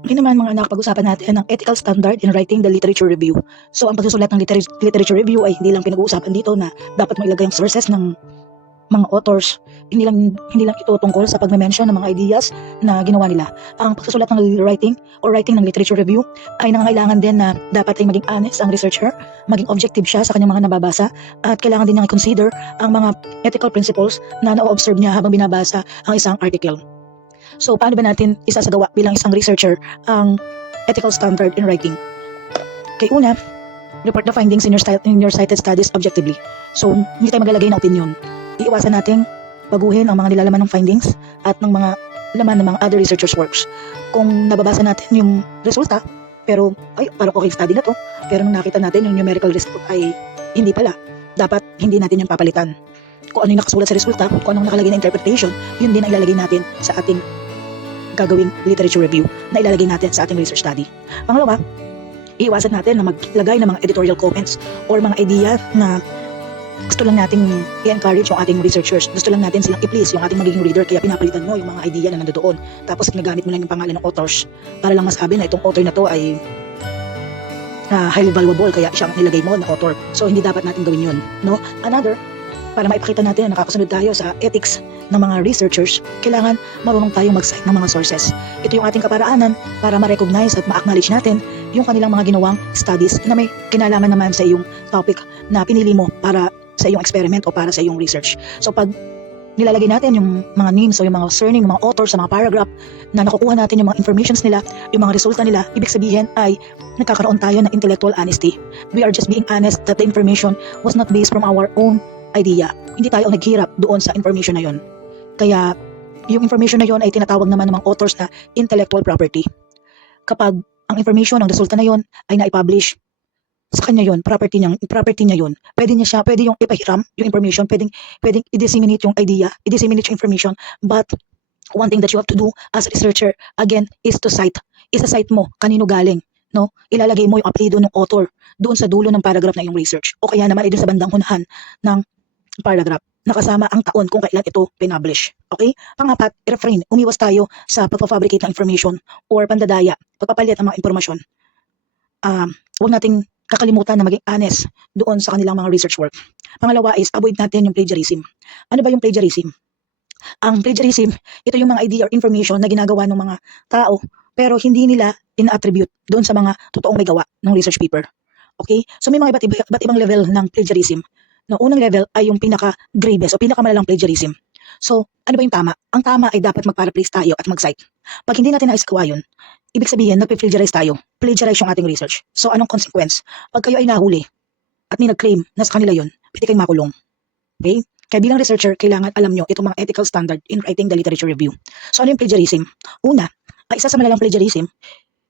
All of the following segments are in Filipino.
Ngayon naman mga anak, pag-usapan natin ang ethical standard in writing the literature review. So ang pagsusulat ng literature review ay hindi lang pinag-uusapan dito na dapat mo ilagay ang sources ng mga authors. Hindi lang ito tungkol sa pagme-mention ng mga ideas na ginawa nila. Ang pagsusulat ng writing ng literature review ay nangangailangan din na dapat ay maging honest ang researcher, maging objective siya sa kanyang mga nababasa, at kailangan din niyang i-consider ang mga ethical principles na na-observe niya habang binabasa ang isang article. So, paano ba natin isasagawa bilang isang researcher ang ethical standard in writing? Kaya una, report the findings in your cited studies objectively. So, hindi tayo maglalagay ng opinion. Iiwasan nating baguhin ang mga nilalaman ng findings at ng mga laman ng mga other researchers' works. Kung nababasa natin yung resulta, pero ay, parang okay study na to, pero nung nakita natin yung numerical result ay hindi pala, dapat hindi natin yung papalitan. Kung ano yung nakasulat sa resulta, kung anong nakalagay na interpretation, yun din ang ilalagay natin sa ating gagawing literature review na ilalagay natin sa ating research study. Pangalawa, iiwasan natin na maglagay ng mga editorial comments or mga idea na gusto lang nating i-encourage yung ating researchers. Gusto lang natin silang i-please yung ating magiging reader, kaya pinapalitan mo yung mga idea na nandoon. Tapos ginagamit mo lang yung pangalan ng authors para lang masabi na itong author na to ay highly valuable, kaya siyang nilagay mo na author. So hindi dapat natin gawin yun, no? Another, para maipakita natin na nakakasunod tayo sa ethics ng mga researchers, kailangan marunong tayong mag-cite ng mga sources. Ito yung ating kaparaanan para ma-recognize at ma-acknowledge natin yung kanilang mga ginawang studies na may kinalaman naman sa iyong topic na pinili mo para sa iyong experiment o para sa iyong research. So pag nilalagay natin yung mga names o yung mga surname, yung mga authors sa mga paragraph na nakukuha natin yung mga informations nila, yung mga resulta nila, ibig sabihin ay nagkakaroon tayo ng intellectual honesty. We are just being honest that the information was not based from our own idea. Hindi tayo ang naghirap doon sa information na yon. Kaya yung information na yon ay tinatawag naman ng mga authors na intellectual property. Kapag ang information, ang resulta na yon ay na-publish sa kanya yon, property niya yon. Pwede yung ipahiram yung information, pwedeng i-disseminate yung idea, i-disseminate yung information, but one thing that you have to do as a researcher again is to cite. Isa-cite mo kanino galing, no? Ilalagay mo yung apelyido ng author doon sa dulo ng paragraph na yung research, o kaya naman ay doon sa bandang unahan ng paragraph nakasama ang taon kung kailan ito pinablish. Okay? Pangapat, refrain. Umiwas tayo sa pagpafabricate ng information or pandadaya, pagpapalit ng mga impormasyon. Huwag nating kakalimutan na maging honest doon sa kanilang mga research work. Pangalawa is avoid natin yung plagiarism. Ano ba yung plagiarism? Ang plagiarism, ito yung mga idea or information na ginagawa ng mga tao pero hindi nila in-attribute doon sa mga totoong may gawa ng research paper. Okay? So may mga iba't ibang level ng plagiarism. No, unang level ay yung pinaka-gravest o pinakamalalang plagiarism. So, ano ba yung tama? Ang tama ay dapat mag-paraphrase tayo at mag-cite. Pag hindi natin naisagawa yun, ibig sabihin, nagpe-plagiarize tayo. Plagiarize yung ating research. So, anong consequence? Pag kayo ay nahuli at may nag-claim na sa kanila yun, pwede kayong makulong. Okay? Kaya bilang researcher, kailangan alam nyo itong mga ethical standard in writing the literature review. So, ano yung plagiarism? Una, isa sa malalang plagiarism,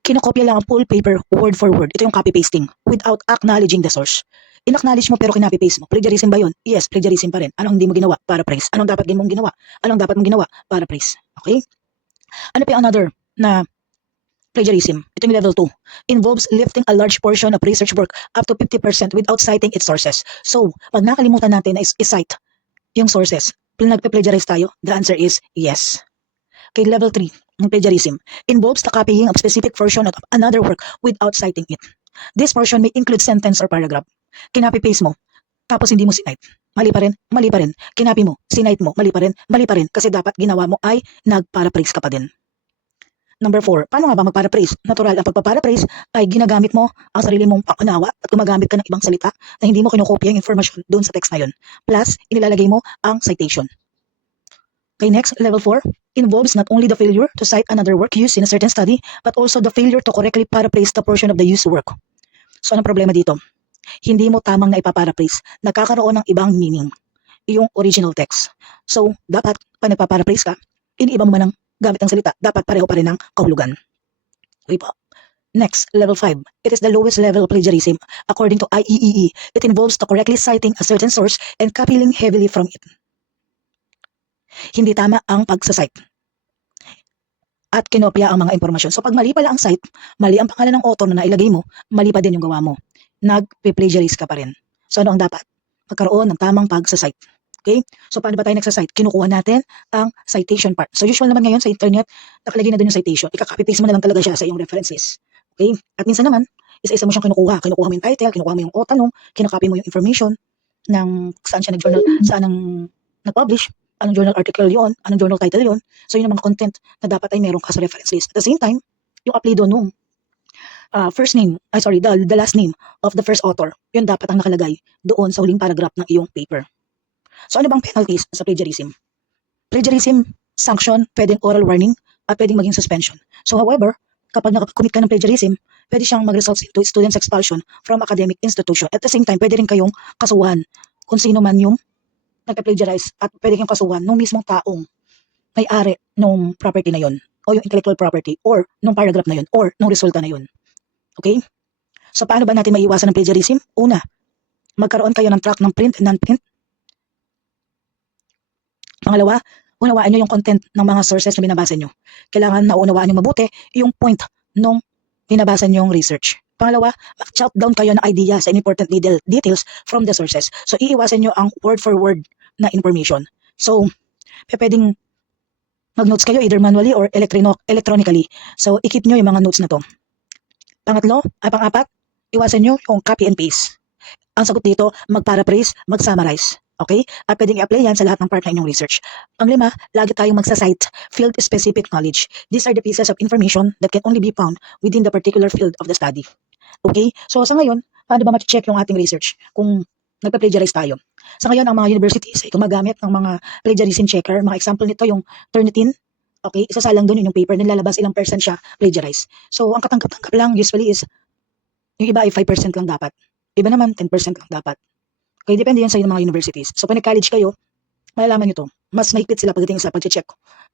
kinokopya lang ang full paper word for word. Ito yung copy-pasting without acknowledging the source. In-acknowledge mo pero kinopy-paste mo. Plagiarism ba yun? Yes, plagiarism pa rin. Anong hindi mo ginawa? Paraphrase. Anong dapat mong ginawa? Anong dapat mong ginawa? Paraphrase. Okay? Ano pa yung another na plagiarism? Ito yung level 2. Involves lifting a large portion of research work up to 50% without citing its sources. So, pag nakalimutan natin na i-cite yung sources, nagpe-plagiarize tayo? The answer is yes. Okay, level 3 ng plagiarism involves the copying of specific version of another work without citing it. This portion may include sentence or paragraph. Kinopy-paste mo, tapos hindi mo sinite. Mali pa rin, mali pa rin. Kinopy mo, sinite mo, mali pa rin. Kasi dapat ginawa mo ay nag-paraphrase ka pa din. Number 4, paano nga ba mag-paraphrase? Natural, ang pagpa-paraphrase ay ginagamit mo ang sarili mong pangunawa at gumagamit ka ng ibang salita na hindi mo kinokopya yung information doon sa text na yun. Plus, inilalagay mo ang citation. Okay, next, level 4, involves not only the failure to cite another work used in a certain study, but also the failure to correctly paraphrase the portion of the used work. So, anong problema dito? Hindi mo tamang na ipaparaphrase, nagkakaroon ng ibang meaning, yung original text. So, dapat, pag nagpaparaphrase ka, iniiba mo man ang gamit ng salita, dapat pareho pa rin ang kahulugan. Okay po. Next, level 5. It is the lowest level of plagiarism. According to IEEE, it involves the correctly citing a certain source and copying heavily from it. Hindi tama ang pagsasite at kinopya ang mga impormasyon. So, pag mali pala ang site, mali ang pangalan ng author na nailagay mo, mali pa din yung gawa mo. Nag-plagiarize ka pa rin. So, ano ang dapat? Magkaroon ng tamang pagsasite. Okay? So, paano ba tayo nagsa-cite? Kinukuha natin ang citation part. So, usual naman ngayon sa internet, nakalagay na doon yung citation. Ika-copy-paste mo na lang talaga siya sa iyong references. Okay? At minsan naman, isa-isa mo siyang kinukuha. Kinukuha mo yung title, kinukuha mo yung o tanong, kinakopy mo yung information ng saan siya nag-journal, saan ang nag-publish, anong journal article yon, anong journal title yon. So, yun ang mga content na dapat ay meron ka sa reference list. At the same time, yung apelyido nung first name, the last name of the first author, yun dapat ang nakalagay doon sa huling paragraph ng iyong paper. So, ano bang penalties sa plagiarism? Plagiarism, sanction, pwedeng oral warning, at pwedeng maging suspension. So, however, kapag nakakommit ka ng plagiarism, pwede siyang mag-result into student's expulsion from academic institution. At the same time, pwede rin kayong kasuhan kung sino man yung nagpa-plagiarize at pwede kayong kasuhan nung mismong taong may-ari nung property na yon o yung intellectual property or nung paragraph na yon or nung resulta na yon. Okay? So, paano ba natin maiiwasan ng plagiarism? Una, magkaroon kayo ng track ng print and non-print. Pangalawa, unawaan nyo yung content ng mga sources na binabasa nyo. Kailangan nauunawaan nyo mabuti yung point nung binabasa nyong research. Pangalawa, mag-jot down kayo ng idea sa important details from the sources. So, iiwasan nyo ang word for word na information. So, pwedeng mag-notes kayo either manually or electronically. So, i-keep nyo yung mga notes na to. Pang-apat, iwasan nyo yung copy and paste. Ang sagot dito, mag-paraphrase, mag-summarize. Okay? At pwedeng i-apply yan sa lahat ng part na inyong research. Pang-lima, lagi tayong magsa-cite field-specific knowledge. These are the pieces of information that can only be found within the particular field of the study. Okay? So sa ngayon, paano ba ma-check yung ating research kung nagpa-plagiarize tayo? Sa ngayon, ang mga universities ay gumagamit ng mga plagiarism checker. Mga example nito yung Turnitin. Okay? Isasalang doon yung paper, nilalabas ilang percent siya plagiarize. So ang katanggap-tanggap lang usually is yung iba ay 5% lang dapat. Iba naman 10% lang dapat. Okay, depende yan sa mga universities. So, pag nag-college kayo, malalaman nyo to. Mas mahigpit sila pagdating sa pag-check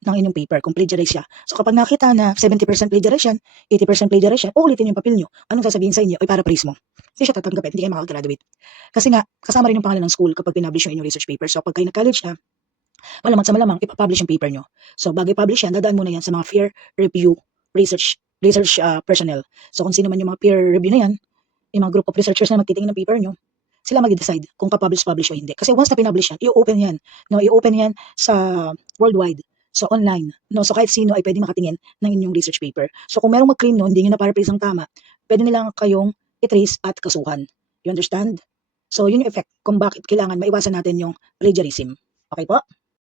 ng inyong paper kung plagiarize siya. So, kapag nakita na 70% plagiarize yan, 80% plagiarize yan, uulitin yung papel nyo. Anong sasabihin sa inyo? Ay, para-praise mo. Hindi siya tatanggapin, hindi kayo makakagraduate. Kasi nga, kasama rin yung pangalan ng school kapag pinablish yung inyong research paper. So, pag kayo nag-college na, malamang sa malamang, ipapublish yung paper nyo. So, bago i-publish yan, dadaan muna yan sa mga peer review research personnel. So, kung sino man yung mga peer review na yan, yung mga group of researchers na magtitingin ng paper nyo, sila mag-decide kung pa-publish o hindi. Kasi once na pinablish yan, i-open yan. No, i-open yan sa worldwide. So, online. No, so, kahit sino ay pwede makatingin ng inyong research paper. So, kung merong mag-claim no, hindi nyo na paraphrase ang tama, pwede nilang kayong i-trace at kasuhan. You understand? So, yun yung effect kung bakit kailangan maiwasan natin yung plagiarism. Okay po?